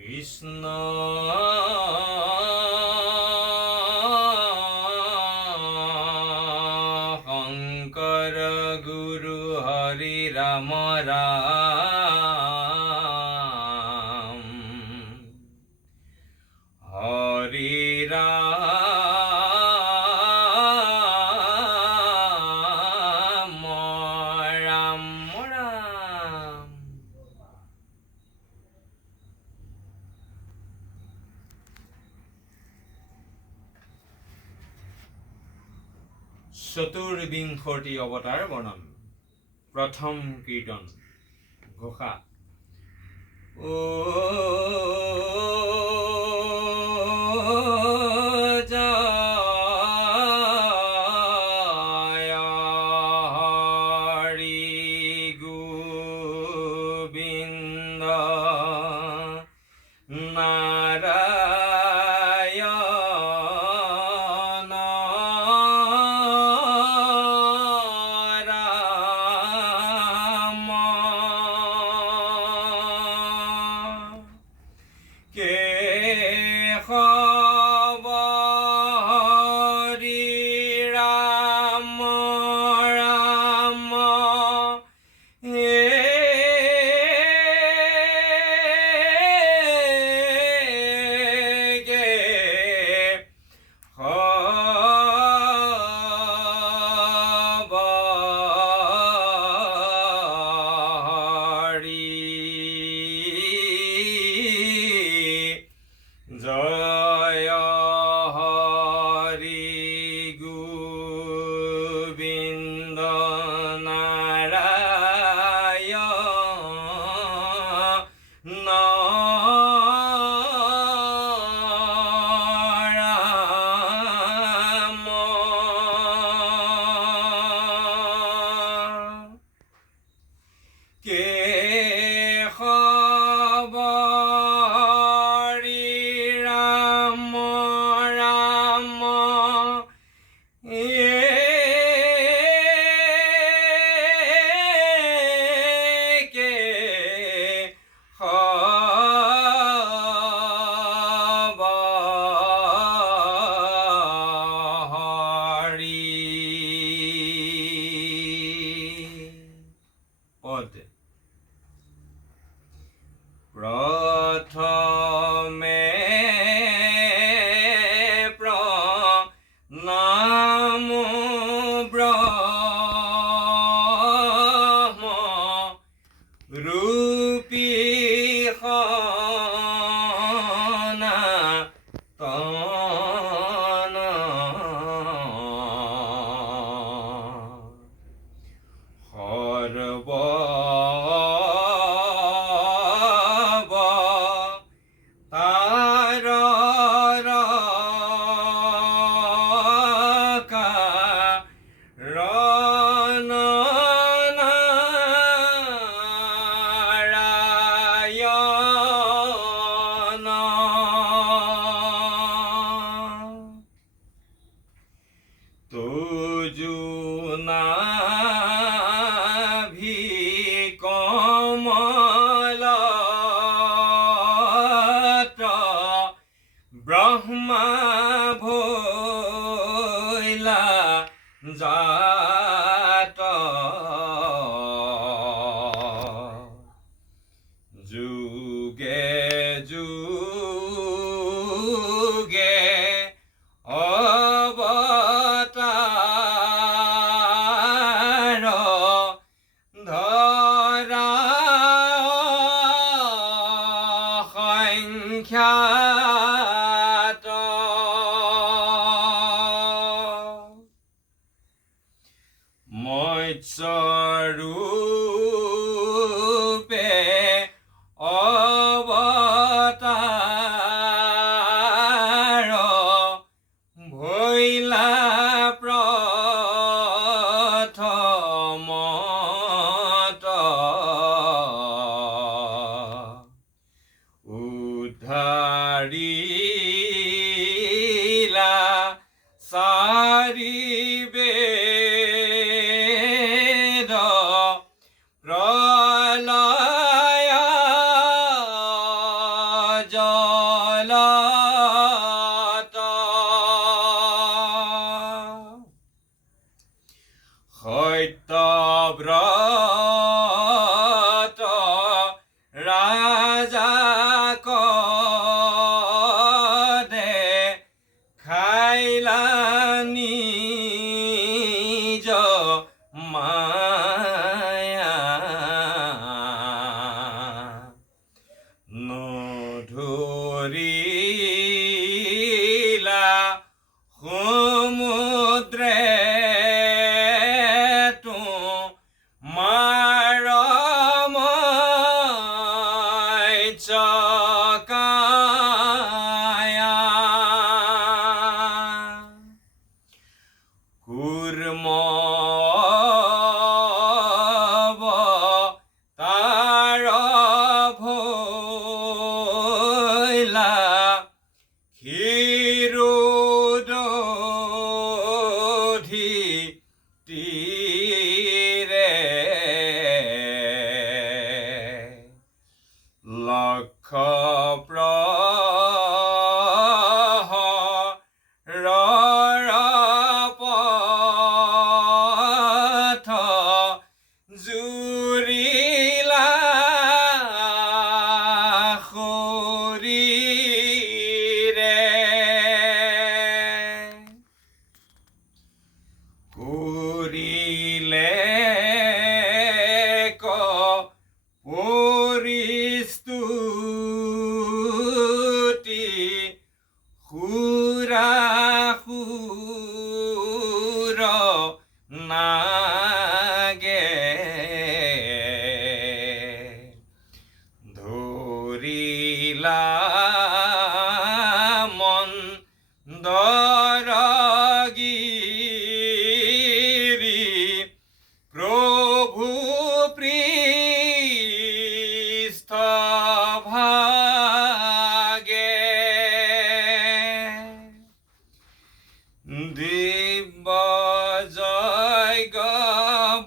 কৃষ্ণ শংকৰ গুৰু হৰি ৰাম ৰাম হৰি ৰাম ৰাম ৰাম। চতুৰ্বিংশতি অৱতাৰ বৰ্ণন। প্ৰথম কীৰ্তন ঘোষা। ও জয় হৰি গোবিন্দ নাৰায়ণ ৰাম কেশৱ হৰি ৰাম ৰাম জয় হৰি গোবিন্দ নাৰায়ণ ৰাম কেশৱ হৰি ৰাম ৰাম কেশৱ হৰি পদ। প্ৰথমে প্ৰণাম ব্ৰহ্ম ৰূপী সনাতন তুজু নাভি কমলত ব্ৰহ্মা ভৈলা জাত যুগে যুগে অৱতাৰ ধৰা সংখ্যাত মৎস্যৰূপে অৱতাৰ ভৈলা প্ৰথমত উদ্ধাৰিলা চাৰি বেদ প্ৰলয় যাক খাইলা নিজ মায়া নধৰিলা সমুদ্ৰে লক্ষ প্ৰহৰৰ পথ জুৰিলা শৰীৰে কৰিলে পৰিস্তুতি সুৰ নাগে ধৰিলা মন দৰগিৰি প্ৰভু দিব্য জয় গবৰাহ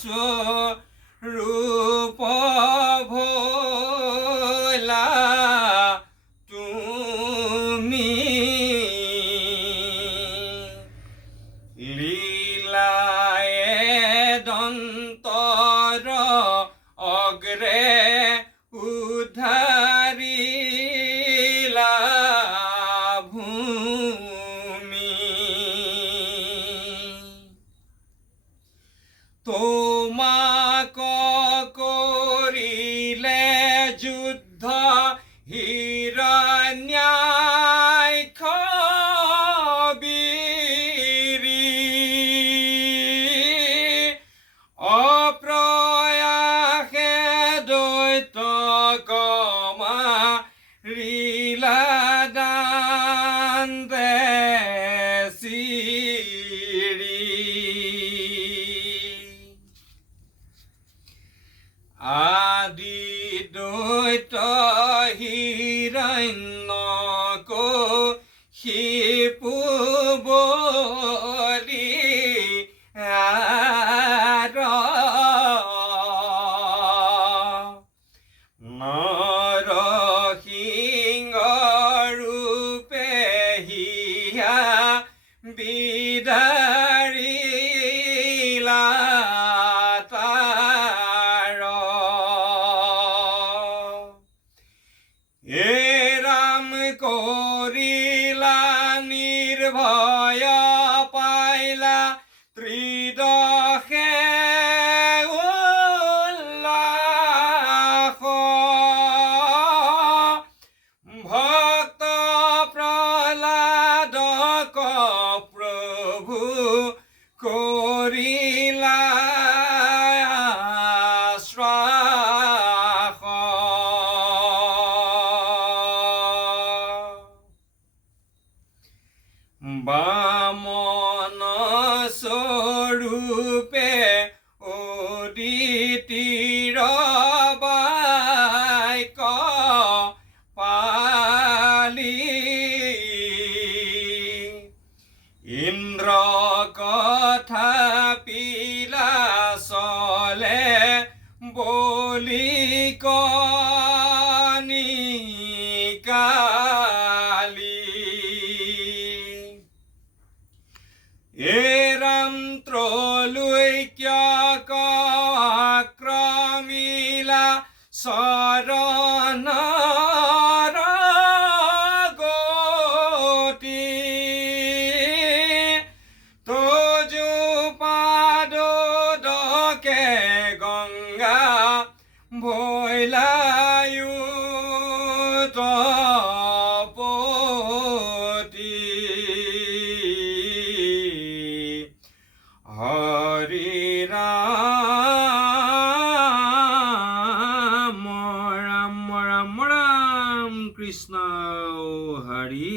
স্বৰূপ ভোলা তুমি লীলায়ে দন্তৰ অগ্ৰে উদ্ধাৰিলা তোমাক কৰিলে যুদ্ধ হিৰণ্যাক্ষ বীৰি অপ্ৰয়াসে দৈত্য মাৰিলা দান্তে আদি দৈত্য হিৰণ্যক শিপু বলি নৰসিংহ ৰূপে হিয়া বিদাৰিলা কৰিলা নিৰ্ভয় পাইলা ত্ৰিদশে উল্লাস ভক্ত প্ৰহ্লাদক প্ৰভু কৰিলা বামন স্বৰূপে উদিতিৰ বাক্য পালি ইন্দ্ৰ কথা পিলা চলে বলি এৰাম ত্ৰৈলোক্যক আক্ৰম মিলা চৰণ গতি তোজো পাদকে গংগা ভৈলায়ু তপতি হৰি ৰাম ৰাম ৰাম ৰাম কৃষ্ণ হৰি